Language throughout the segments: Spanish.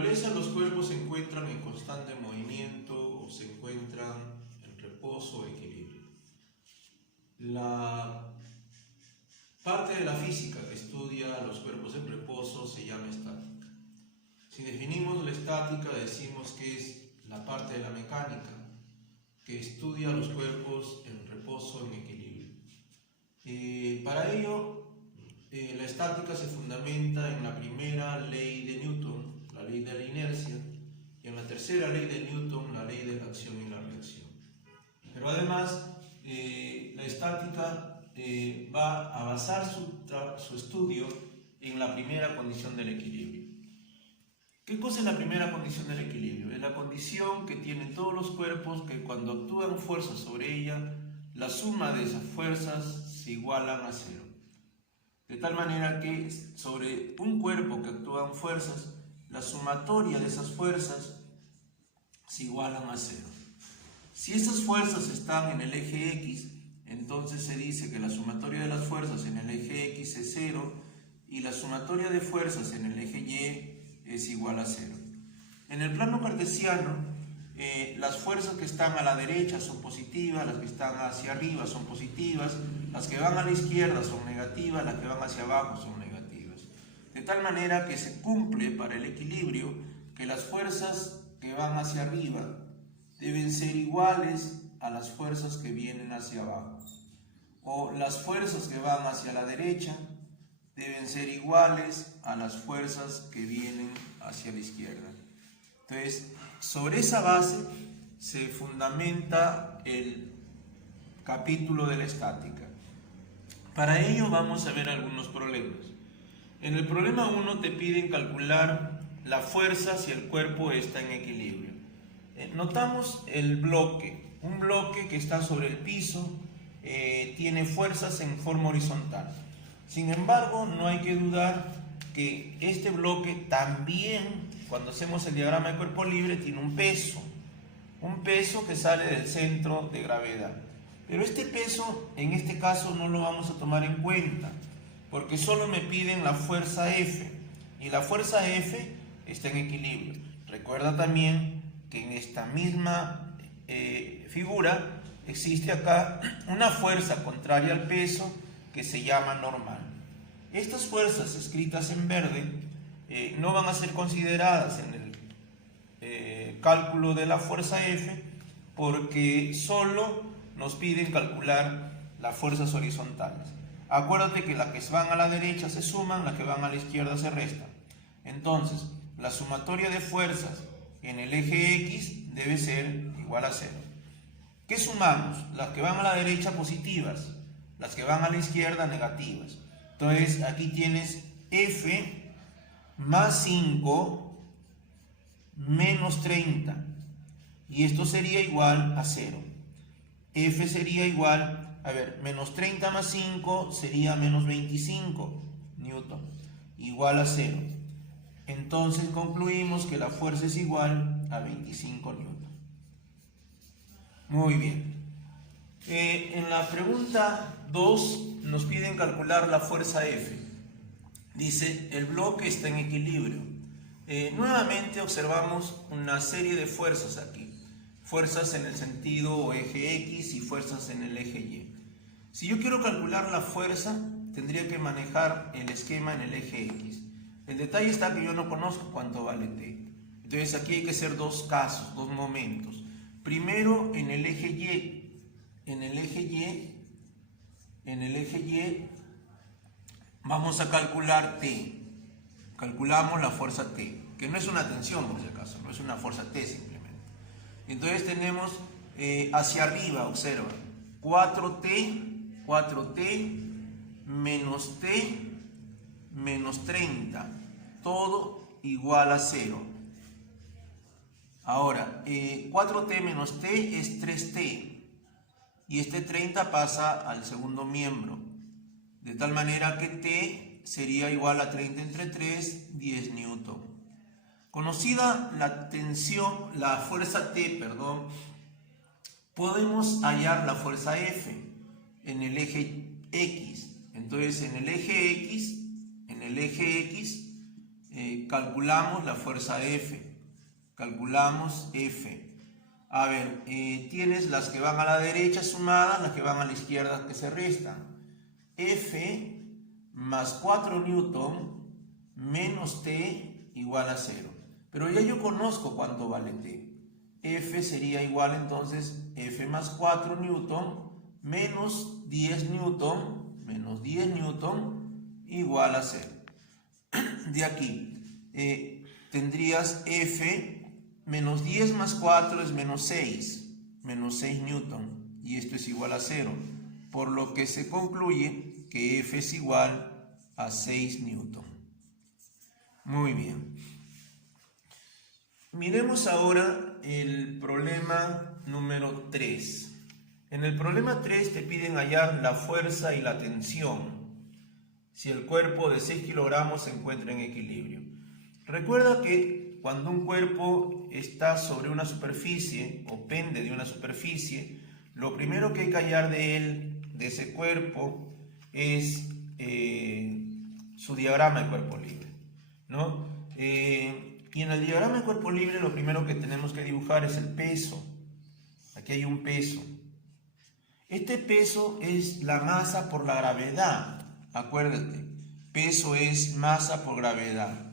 naturaleza los cuerpos se encuentran en constante movimiento o se encuentran en reposo o equilibrio. La parte de la física que estudia los cuerpos en reposo se llama estática. Si definimos la estática, decimos que es la parte de la mecánica que estudia los cuerpos en reposo, en equilibrio. Para ello, la estática se fundamenta en la primera ley de Newton, la ley de la inercia, y en la tercera ley de Newton, la ley de la acción y la reacción. Pero además, la estática va a basar su estudio en la primera condición del equilibrio. ¿Qué cosa es la primera condición del equilibrio? Es la condición que tienen todos los cuerpos que cuando actúan fuerzas sobre ella, la suma de esas fuerzas se igualan a cero. De tal manera que sobre un cuerpo que actúan fuerzas, la sumatoria de esas fuerzas se igualan a cero. Si esas fuerzas están en el eje X, entonces se dice que la sumatoria de las fuerzas en el eje X es 0 y la sumatoria de fuerzas en el eje Y es igual a 0. En el plano cartesiano, las fuerzas que están a la derecha son positivas, las que están hacia arriba son positivas, las que van a la izquierda son negativas, las que van hacia abajo son negativas. De tal manera que se cumple para el equilibrio que las fuerzas que van hacia arriba deben ser iguales a las fuerzas que vienen hacia abajo. O las fuerzas que van hacia la derecha deben ser iguales a las fuerzas que vienen hacia la izquierda. Entonces, sobre esa base se fundamenta el capítulo de la estática. Para ello vamos a ver algunos problemas. En el problema 1 te piden calcular la fuerza si el cuerpo está en equilibrio. Notamos el bloque, un bloque que está sobre el piso, tiene fuerzas en forma horizontal. Sin embargo, no hay que dudar que este bloque también, cuando hacemos el diagrama de cuerpo libre, tiene un peso que sale del centro de gravedad. Pero este peso, en este caso, no lo vamos a tomar en cuenta, porque solo me piden la fuerza F, y la fuerza F está en equilibrio. Recuerda también que en esta misma figura existe acá una fuerza contraria al peso que se llama normal. Estas fuerzas escritas en verde no van a ser consideradas en el cálculo de la fuerza F porque solo nos piden calcular las fuerzas horizontales. Acuérdate que las que van a la derecha se suman, las que van a la izquierda se restan. Entonces, la sumatoria de fuerzas en el eje X debe ser igual a 0. ¿Qué sumamos? Las que van a la derecha positivas, las que van a la izquierda negativas. Entonces aquí tienes F más 5 menos 30 y esto sería igual a 0. F sería igual, menos 30 más 5 sería menos 25 newton, igual a 0. Entonces concluimos que la fuerza es igual a 25 newton. Muy bien. En la pregunta 2 nos piden calcular la fuerza F. Dice, el bloque está en equilibrio. Nuevamente observamos una serie de fuerzas aquí. Fuerzas en el sentido o eje X y fuerzas en el eje Y. Si yo quiero calcular la fuerza, tendría que manejar el esquema en el eje X. El detalle está que yo no conozco cuánto vale T. Entonces aquí hay que hacer dos casos, dos momentos. Primero en el eje Y. En el eje Y vamos a calcular T. Calculamos la fuerza T, que no es una tensión por si acaso, no es una fuerza T simplemente. Entonces tenemos hacia arriba, observa, 4T menos T menos 30, todo igual a 0. Ahora, 4T menos T es 3T. Y este 30 pasa al segundo miembro, de tal manera que T sería igual a 30 entre 3, 10 newton. Conocida la tensión, la fuerza T, podemos hallar la fuerza F en el eje X. Entonces en el eje X, calculamos la fuerza F. Calculamos F. A ver, tienes las que van a la derecha sumadas, las que van a la izquierda que se restan. F más 4 newton menos T igual a 0. Pero ya yo conozco cuánto vale T. F sería igual entonces F más 4 newton menos 10 newton igual a 0. De aquí tendrías F menos 10 más 4 es menos 6 newton, y esto es igual a 0, por lo que se concluye que F es igual a 6 newton. Muy bien. Miremos ahora el problema número 3. En el problema 3 te piden hallar la fuerza y la tensión si el cuerpo de 6 kilogramos se encuentra en equilibrio. Recuerda que cuando un cuerpo está sobre una superficie o pende de una superficie, lo primero que hay que hallar de ese cuerpo, es su diagrama de cuerpo libre, ¿no? Y en el diagrama de cuerpo libre lo primero que tenemos que dibujar es el peso. Aquí hay un peso. Este peso es la masa por la gravedad. Acuérdate, peso es masa por gravedad.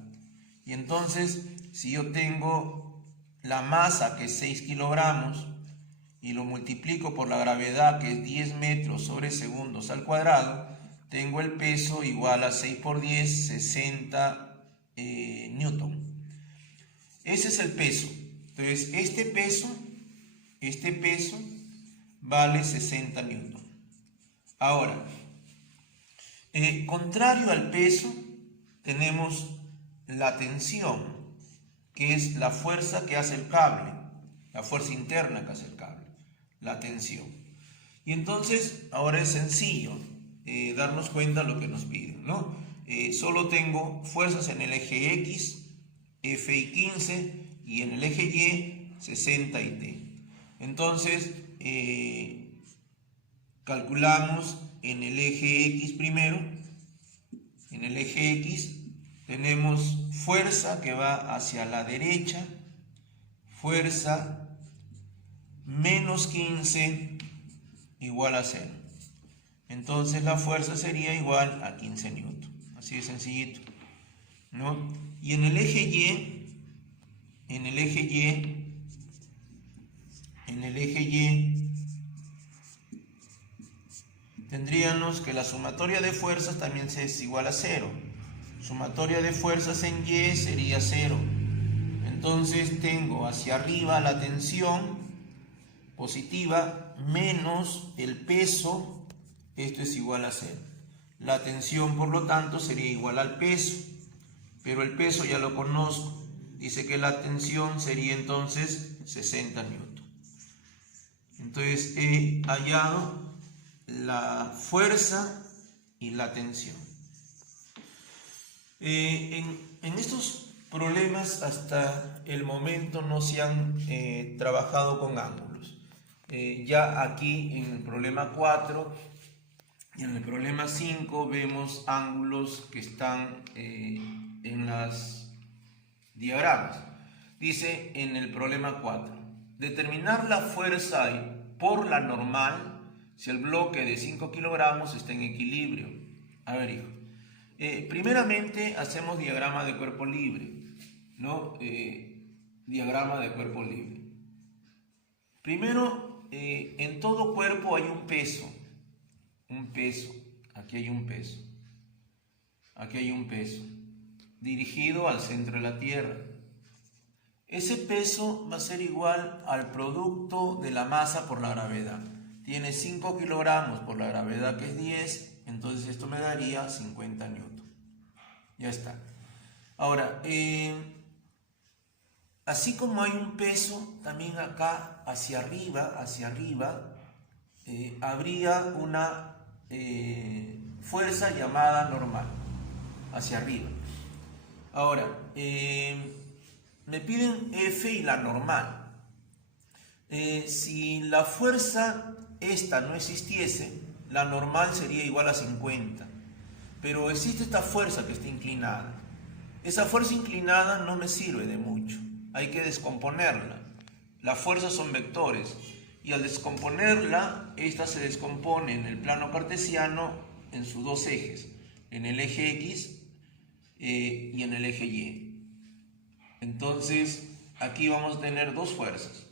Y entonces, si yo tengo la masa, que es 6 kilogramos, y lo multiplico por la gravedad, que es 10 metros sobre segundos al cuadrado, tengo el peso igual a 6 por 10, 60 newton. Ese es el peso. Entonces, este peso vale 60 newton. Ahora, contrario al peso, tenemos la tensión, que es la fuerza que hace el cable, la fuerza interna que hace el cable, la tensión. Y entonces, ahora es sencillo darnos cuenta de lo que nos piden, ¿no? Solo tengo fuerzas en el eje X, F y 15, y en el eje Y, 60 y T. Entonces, calculamos en el eje X primero. En el eje X tenemos fuerza que va hacia la derecha, fuerza menos 15 igual a 0. Entonces la fuerza sería igual a 15 newton. Así de sencillito, ¿no? Y en el eje Y, tendríamos que la sumatoria de fuerzas también es igual a 0. Sumatoria de fuerzas en Y sería 0. Entonces tengo hacia arriba la tensión positiva menos el peso, esto es igual a 0. La tensión, por lo tanto, sería igual al peso, pero el peso ya lo conozco. Dice que la tensión sería entonces 60 newton. Entonces he hallado la fuerza y la tensión. En estos problemas hasta el momento no se han trabajado con ángulos. Ya aquí en el problema 4 y en el problema 5 vemos ángulos que están en las diagramas. Dice en el problema 4, determinar la fuerza por la normal si el bloque de 5 kilogramos está en equilibrio. A ver, hijo. Primeramente hacemos diagrama de cuerpo libre, ¿no? Diagrama de cuerpo libre. Primero, en todo cuerpo hay un peso. Aquí hay un peso. Aquí hay un peso. Dirigido al centro de la Tierra. Ese peso va a ser igual al producto de la masa por la gravedad. Tiene 5 kilogramos por la gravedad, que es 10, entonces esto me daría 50 newton. Ya está. Ahora, así como hay un peso, también acá hacia arriba, habría una fuerza llamada normal, hacia arriba. Ahora, me piden F y la normal. Si la fuerza esta no existiese, la normal sería igual a 50. Pero existe esta fuerza que está inclinada. Esa fuerza inclinada no me sirve de mucho, hay que descomponerla. Las fuerzas son vectores y al descomponerla, esta se descompone en el plano cartesiano en sus dos ejes, en el eje X y en el eje Y. Entonces, aquí vamos a tener dos fuerzas.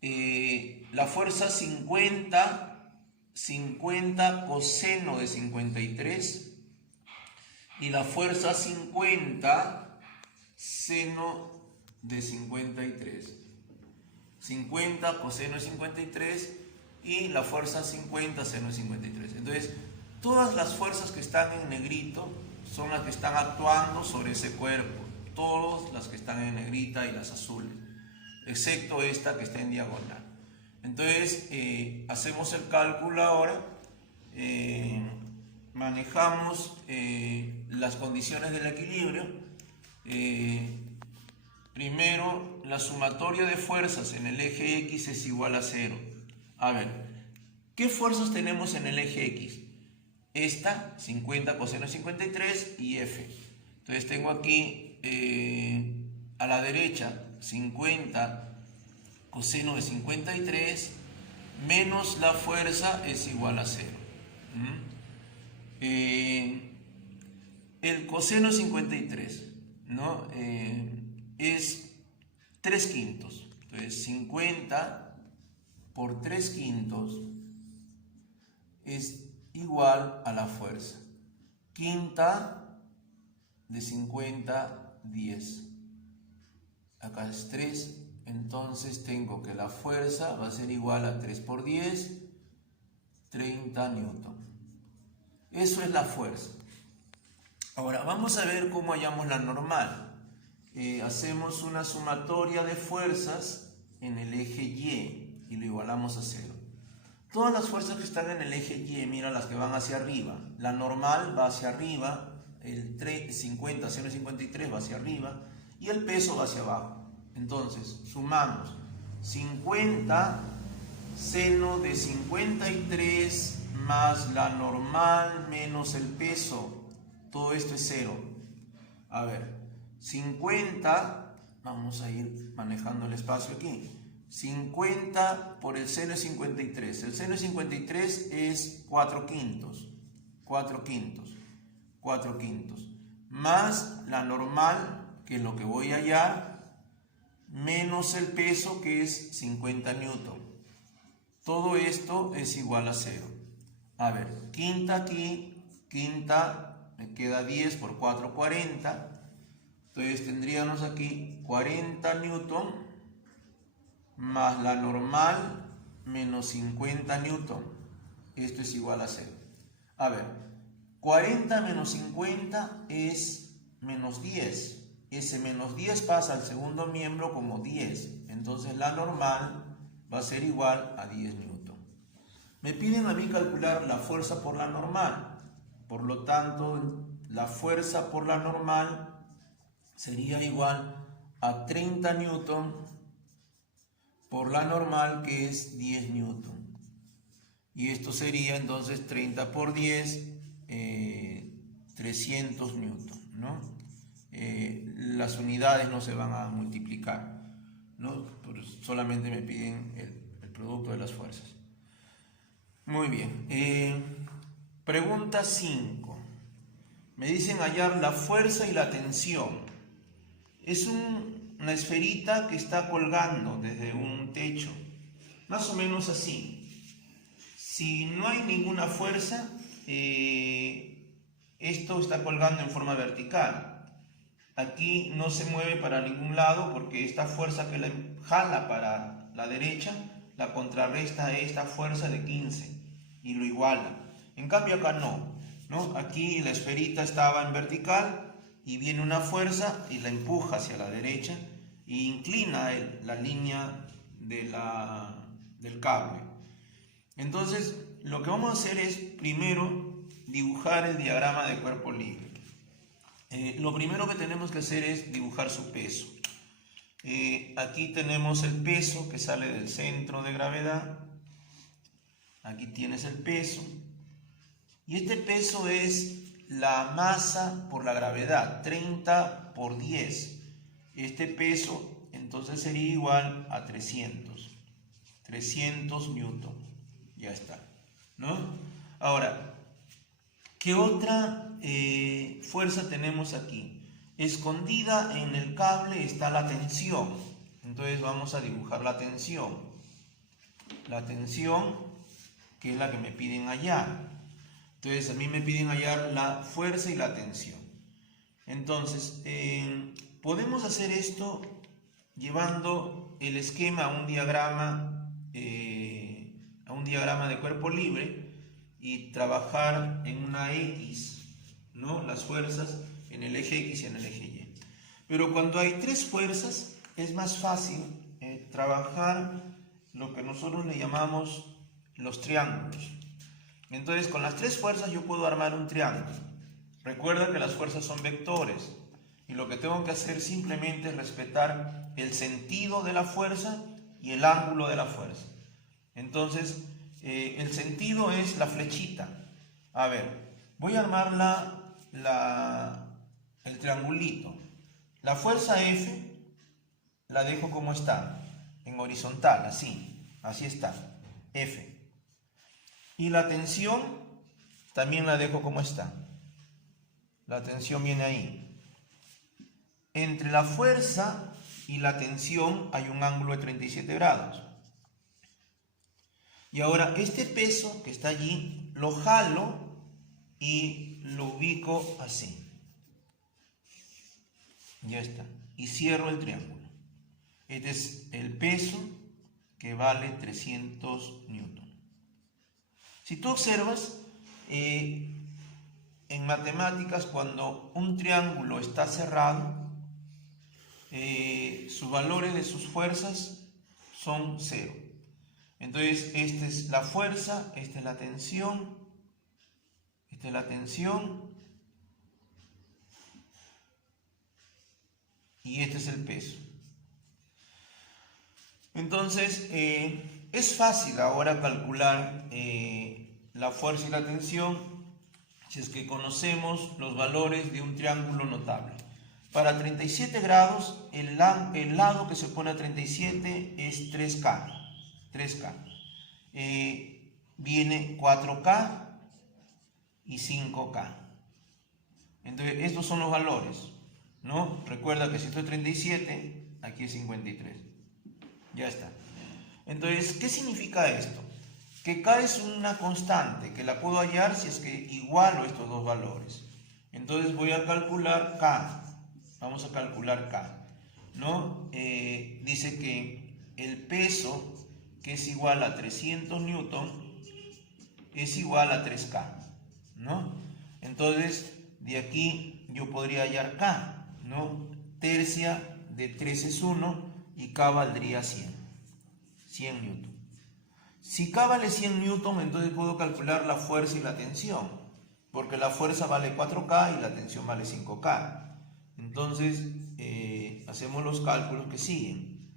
La fuerza 50 coseno de 53 y la fuerza 50 seno de 53. 50 coseno de 53 y la fuerza 50 seno de 53. Entonces, todas las fuerzas que están en negrito son las que están actuando sobre ese cuerpo. Todas las que están en negrita y las azules, excepto esta que está en diagonal. Entonces, hacemos el cálculo ahora. Manejamos las condiciones del equilibrio. Primero, la sumatoria de fuerzas en el eje X es igual a 0. A ver, ¿qué fuerzas tenemos en el eje X? Esta, 50 coseno de 53 y F. Entonces tengo aquí a la derecha 50 coseno de 53 menos la fuerza es igual a 0. El coseno de 53, ¿no? Es 3/5. Entonces 50 por 3/5 es igual a la fuerza. Quinta de 50, 10. Acá es 3. Entonces tengo que la fuerza va a ser igual a 3 por 10, 30 newton. Eso es la fuerza. Ahora vamos a ver cómo hallamos la normal. Hacemos una sumatoria de fuerzas en el eje Y y lo igualamos a 0. Todas las fuerzas que están en el eje Y, mira las que van hacia arriba. La normal va hacia arriba, el 50 seno de 53 va hacia arriba y el peso va hacia abajo. Entonces, sumamos 50 seno de 53 más la normal menos el peso. Todo esto es 0. A ver, 50, vamos a ir manejando el espacio aquí. 50 por el seno de 53. El seno de 53 es 4/5. 4/5. Más la normal, que es lo que voy a hallar, menos el peso, que es 50 newton. Todo esto es igual a 0. A ver, quinta aquí, quinta, me queda 10 por 4, 40. Entonces tendríamos aquí 40 newton más la normal menos 50 newton. Esto es igual a 0. A ver, 40 menos 50 es menos 10. Ese menos 10 pasa al segundo miembro como 10. Entonces la normal va a ser igual a 10 newton. Me piden a mí calcular la fuerza por la normal. Por lo tanto, la fuerza por la normal sería igual a 30 newton por la normal, que es 10 newton. Y esto sería entonces 30 por 10, 300 newton, ¿no? Las unidades no se van a multiplicar, ¿no? Solamente me piden el producto de las fuerzas. Muy bien. Pregunta 5. Me dicen hallar la fuerza y la tensión. Es una esferita que está colgando desde un techo, más o menos así. Si no hay ninguna fuerza, esto está colgando en forma vertical. Aquí no se mueve para ningún lado porque esta fuerza que la jala para la derecha la contrarresta a esta fuerza de 15 y lo iguala. En cambio acá no. Aquí la esferita estaba en vertical y viene una fuerza y la empuja hacia la derecha e inclina la línea del cable. Entonces, lo que vamos a hacer es primero dibujar el diagrama de cuerpo libre. Lo primero que tenemos que hacer es dibujar su peso. Aquí tenemos el peso que sale del centro de gravedad. Aquí tienes el peso. Y este peso es la masa por la gravedad, 30 por 10. Este peso entonces sería igual a 300 newton. Ya está, ¿no? Ahora, ¿qué otra fuerza tenemos aquí? Escondida en el cable está la tensión. Entonces vamos a dibujar la tensión. La tensión, que es la que me piden hallar. Entonces a mí me piden hallar la fuerza y la tensión. Entonces, podemos hacer esto llevando el esquema a un diagrama de cuerpo libre y trabajar en una X, ¿no? Las fuerzas en el eje X y en el eje Y. Pero cuando hay tres fuerzas es más fácil trabajar lo que nosotros le llamamos los triángulos. Entonces, con las tres fuerzas yo puedo armar un triángulo. Recuerda que las fuerzas son vectores y lo que tengo que hacer simplemente es respetar el sentido de la fuerza y el ángulo de la fuerza. Entonces, el sentido es la flechita. A ver, voy a armar el triangulito. La fuerza F la dejo como está, en horizontal, así está, F. Y la tensión también la dejo como está. La tensión viene ahí. Entre la fuerza y la tensión hay un ángulo de 37 grados. Y ahora este peso que está allí lo jalo y lo ubico así. Ya está. Y cierro el triángulo. Este es el peso que vale 300 newton. Si tú observas, en matemáticas, cuando un triángulo está cerrado, sus valores de sus fuerzas son 0. Entonces, esta es la fuerza, esta es la tensión, esta es la tensión y este es el peso. Entonces, es fácil ahora calcular la fuerza y la tensión si es que conocemos los valores de un triángulo notable. Para 37 grados, el lado que se opone a 37 es 3K. Viene 4K y 5K. Entonces, estos son los valores, ¿no? Recuerda que si esto es 37, aquí es 53. Ya está. Entonces, ¿qué significa esto? Que K es una constante, que la puedo hallar si es que igualo estos dos valores. Entonces voy a calcular K. Vamos a calcular K, ¿no? Dice que el peso, que es igual a 300 newton, es igual a 3K, ¿no? Entonces, de aquí yo podría hallar K, ¿no? Tercia de 3 es 1 y K valdría 100 newton. Si K vale 100 newton, entonces puedo calcular la fuerza y la tensión, porque la fuerza vale 4K y la tensión vale 5K. Entonces, hacemos los cálculos que siguen.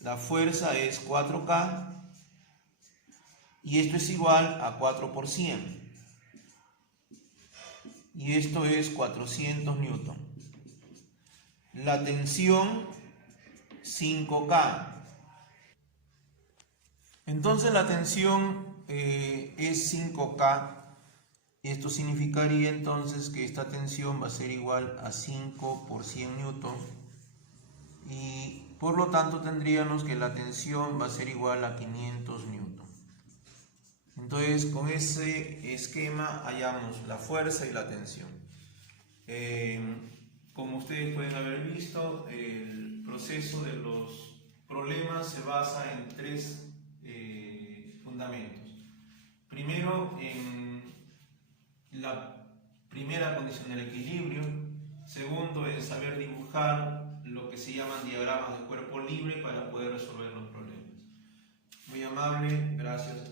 La fuerza es 4K y esto es igual a 4 por 100. Y esto es 400 newton. La tensión, 5K. Entonces la tensión es 5K. Esto significaría entonces que esta tensión va a ser igual a 5 por 100 newton. Y por lo tanto tendríamos que la tensión va a ser igual a 500 newton. Entonces con ese esquema hallamos la fuerza y la tensión. Como ustedes pueden haber visto, el proceso de los problemas se basa en tres fundamentos. Primero, en la primera condición del equilibrio. Segundo, en saber dibujar lo que se llaman diagramas de cuerpo libre para poder resolver los problemas. Muy amable, gracias.